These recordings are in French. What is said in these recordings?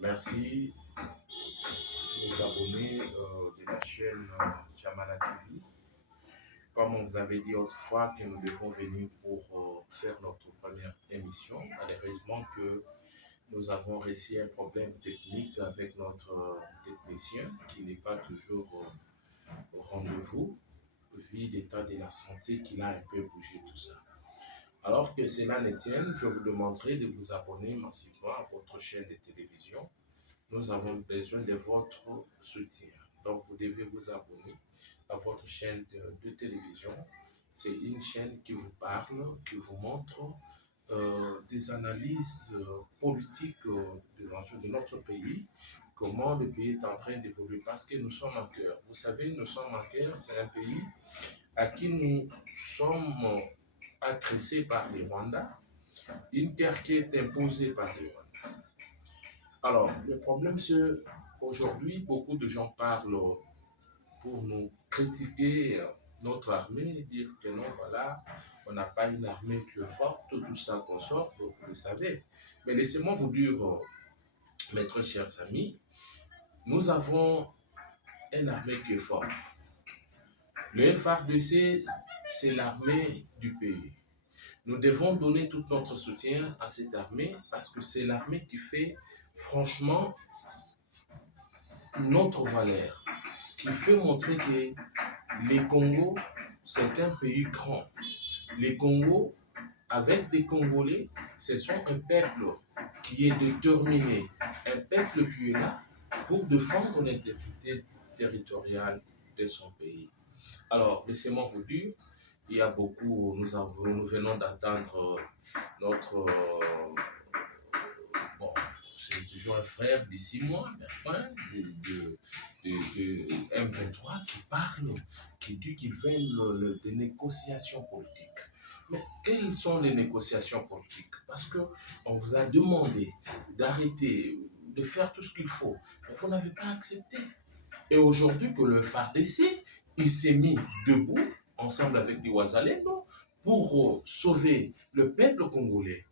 Merci les abonnés de la chaîne Chamala TV. Comme on vous avait dit autrefois que nous devons venir pour faire notre première émission, malheureusement que nous avons reçu un problème technique avec notre technicien qui n'est pas toujours au rendez-vous, vu l'état de la santé qu'il a un peu bougé tout ça. Alors que cela ne tienne, je vous demanderai de vous abonner massivement à votre chaîne de télévision. Nous avons besoin de votre soutien. Donc, vous devez vous abonner à votre chaîne de télévision. C'est une chaîne qui vous parle, qui vous montre des analyses politiques des enjeux de notre pays, comment le pays est en train d'évoluer, parce que nous sommes en cœur. Vous savez, nous sommes en cœur, c'est un pays à qui nous sommes adressés par les Rwandais, une terre qui est imposée par les Rwandais. Alors, le problème, c'est qu'aujourd'hui, beaucoup de gens parlent pour nous critiquer notre armée, dire que non, voilà, on n'a pas une armée qui est forte, tout ça qu'on sort, donc vous le savez. Mais laissez-moi vous dire, mes très chers amis, nous avons une armée qui est forte. Le FARDC, c'est l'armée du pays. Nous devons donner tout notre soutien à cette armée parce que c'est l'armée qui fait franchement notre valeur, qui fait montrer que les Congo, c'est un pays grand. Les Congo, avec des Congolais, ce sont un peuple qui est déterminé, un peuple qui est là pour défendre l'intégrité territoriale de son pays. Alors, laissez-moi vous dire, il y a beaucoup, nous venons d'entendre notre bon, c'est toujours un frère de 6 mois, Bertrand, de M23, qui parle, qui dit qu'ils veulent des négociations politiques. Mais quelles sont les négociations politiques? Parce qu'on vous a demandé d'arrêter, de faire tout ce qu'il faut, mais vous n'avez pas accepté. Et aujourd'hui que le FARDC, il s'est mis debout, ensemble avec les Ouazalendo, pour sauver le peuple congolais.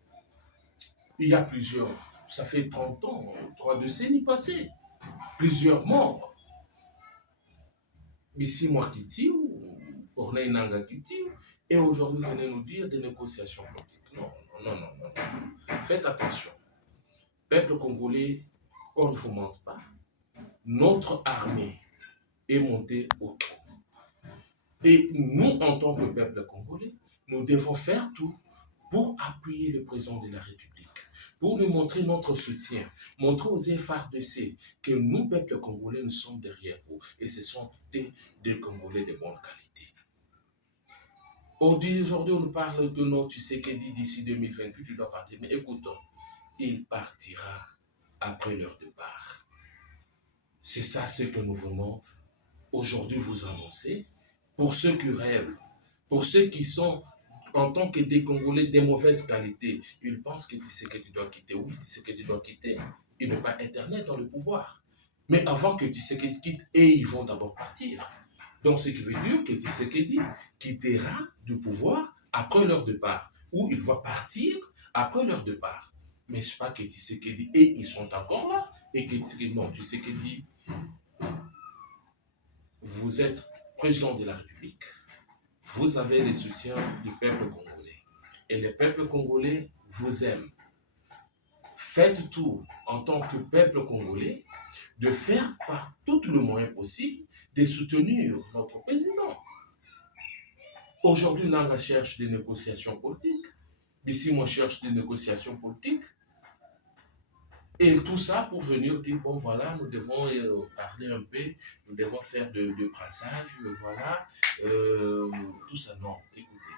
Il y a plusieurs, ça fait 30 ans, 3 décennies passées, plusieurs morts. Bissi Mwakiti, Ornei Nanga Kiti, et aujourd'hui vous venez nous dire des négociations politiques. Non, non, non, non, non. Faites attention. Peuple congolais, qu'on ne vous mente pas, notre armée est montée au trône. Et nous, en tant que peuple congolais, nous devons faire tout pour appuyer le président de la République, pour lui montrer notre soutien, montrer aux FARDC que nous, peuple congolais, nous sommes derrière vous. Et ce sont des Congolais de bonne qualité. Aujourd'hui, on nous parle que non, tu sais qu'il dit d'ici 2028, tu dois partir. Mais écoutons, il partira après leur départ. C'est ça ce que nous venons aujourd'hui vous annoncer. Pour ceux qui rêvent, pour ceux qui sont en tant que des Congolais de mauvaise qualité, ils pensent que Tshisekedi doit quitter. Oui, Tshisekedi doit quitter. Il n'est pas éternel dans le pouvoir. Mais avant que Tshisekedi quitte, et ils vont d'abord partir. Donc, ce qui veut dire que Tshisekedi quittera du pouvoir après leur départ, ou il va partir après leur départ. Mais ce n'est pas que Tshisekedi et ils sont encore là, et que Tshisekedi, non, Tshisekedi, vous êtes président de la République, vous avez le soutien du peuple congolais. Et le peuple congolais vous aime. Faites tout en tant que peuple congolais de faire par tout le moyen possible de soutenir notre président. Aujourd'hui, Nanga cherche des négociations politiques. Ici, moi, cherche des négociations politiques. Et tout ça pour venir dire, bon voilà, nous devons parler un peu, nous devons faire de brassage, voilà, tout ça. Non, écoutez,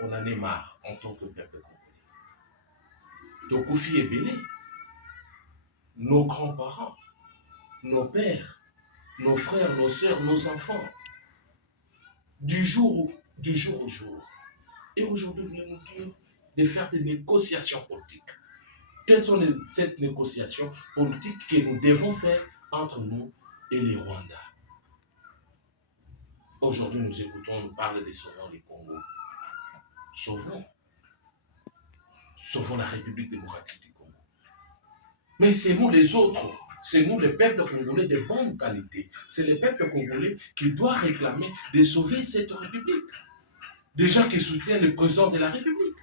on en est marre en tant que peuple congolais. Donc, Koufi est béni. Nos grands-parents, nos pères, nos frères, nos sœurs, nos enfants, du jour au jour. Et aujourd'hui, vous voulez nous dire de faire des négociations politiques. Quelles sont ces négociations politiques que nous devons faire entre nous et les Rwandais? Aujourd'hui, nous écoutons, on nous parle de sauvons les Congo. Sauvons la République démocratique du Congo. Mais c'est nous les autres, c'est nous les peuples congolais de bonne qualité. C'est les peuples congolais qui doivent réclamer de sauver cette République. Des gens qui soutiennent le président de la République.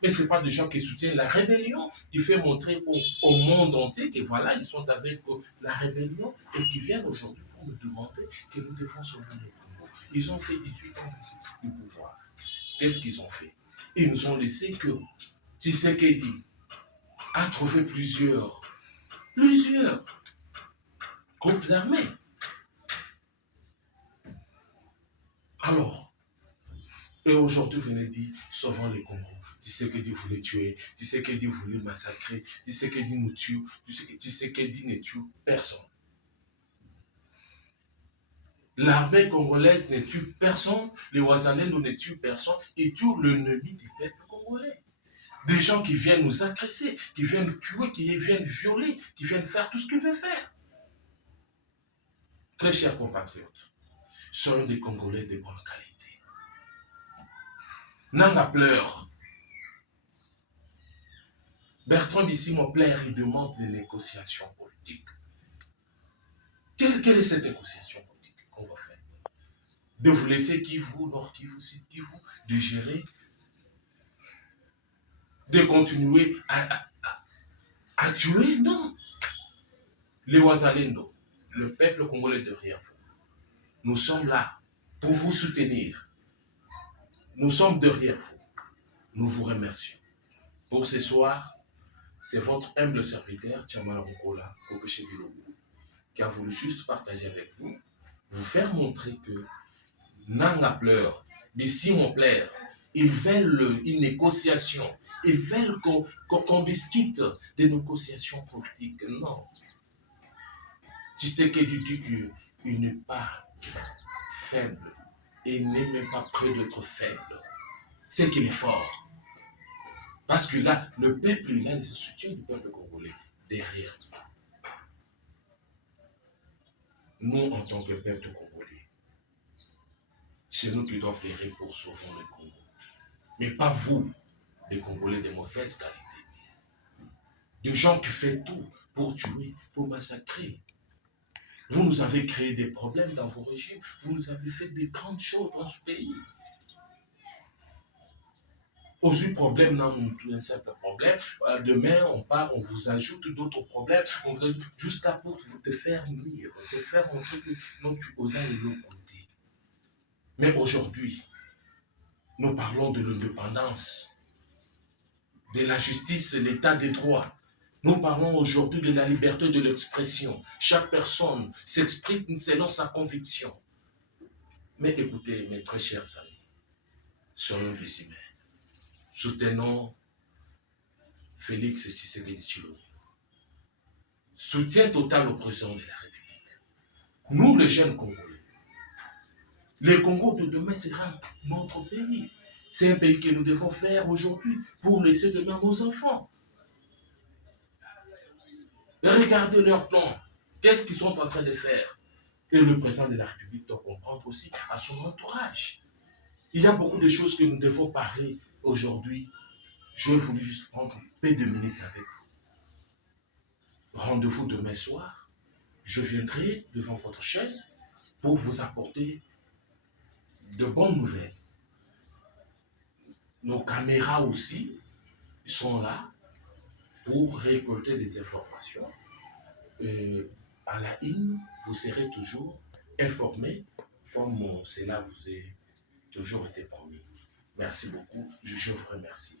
Mais ce n'est pas des gens qui soutiennent la rébellion, qui fait montrer au monde entier que voilà, ils sont avec la rébellion et qui viennent aujourd'hui pour nous demander que nous devons sauver le Congo. Ils ont fait 18 ans du pouvoir. Qu'est-ce qu'ils ont fait? Ils nous ont laissé que Tshisekedi a trouvé plusieurs groupes armés. Alors, et aujourd'hui, vous venez dire, sauvons les Congo. Tshisekedi voulait tuer, Tshisekedi voulait massacrer, Tshisekedi nous tue, Tshisekedi ne tue personne. L'armée congolaise ne tue personne, les Ouazalendo ne tuent personne, ils tuent l'ennemi du peuple congolais. Des gens qui viennent nous agresser, qui viennent tuer, qui viennent violer, qui viennent faire tout ce qu'ils veulent faire. Très chers compatriotes, soyons des Congolais de bonne qualité. Nanga pleure. Bertrand Bisimon pleure, il demande des négociations politiques. Quelle est cette négociation politique qu'on va faire? De vous laisser Kivu, Nord Kivu, Sud Kivu, de gérer, de continuer à tuer? Non. Les Ouazalendo, le peuple congolais derrière vous, nous sommes là pour vous soutenir. Nous sommes derrière vous. Nous vous remercions. Pour ce soir, c'est votre humble serviteur, Tchamala Mokola, Kokeche Bilogo, qui a voulu juste partager avec vous, vous faire montrer que Nanga pleure, Bisimon pleure. Ils veulent une négociation. Ils veulent qu'on discute des négociations politiques. Non. Tu sais que du dit qu'il n'est pas faible et il n'est même pas près d'être faible. C'est qu'il est fort. Parce que là, le peuple, il a le soutien du peuple congolais derrière. Nous, en tant que peuple congolais, c'est nous qui devons plaider pour sauver le Congo. Mais pas vous, les Congolais de mauvaise qualité. Des gens qui font tout pour tuer, pour massacrer. Vous nous avez créé des problèmes dans vos régimes. Vous nous avez fait des grandes choses dans ce pays. Aujourd'hui, problème, non, un simple problème. Demain, on part, on vous ajoute d'autres problèmes. On vous ajoute juste là pour te faire nuire, te faire montrer que non, tu oses de l'autre côté. Mais aujourd'hui, nous parlons de l'indépendance, de la justice, l'état des droits. Nous parlons aujourd'hui de la liberté de l'expression. Chaque personne s'exprime selon sa conviction. Mais écoutez, mes très chers amis, soyons des humains. Soutenons Félix Tshisekedi Tshilombo. Soutien total au président de la République. Nous, les jeunes Congolais, le Congo de demain sera notre pays. C'est un pays que nous devons faire aujourd'hui pour laisser demain nos enfants. Regardez leur plan. Qu'est-ce qu'ils sont en train de faire? Et le président de la République doit comprendre aussi à son entourage. Il y a beaucoup de choses que nous devons parler aujourd'hui. Je voulais juste prendre peu de minutes avec vous. Rendez-vous demain soir. Je viendrai devant votre chaîne pour vous apporter de bonnes nouvelles. Nos caméras aussi sont là pour récolter des informations. À la une, vous serez toujours informé comme cela vous est toujours été promis. Merci beaucoup. Je vous remercie.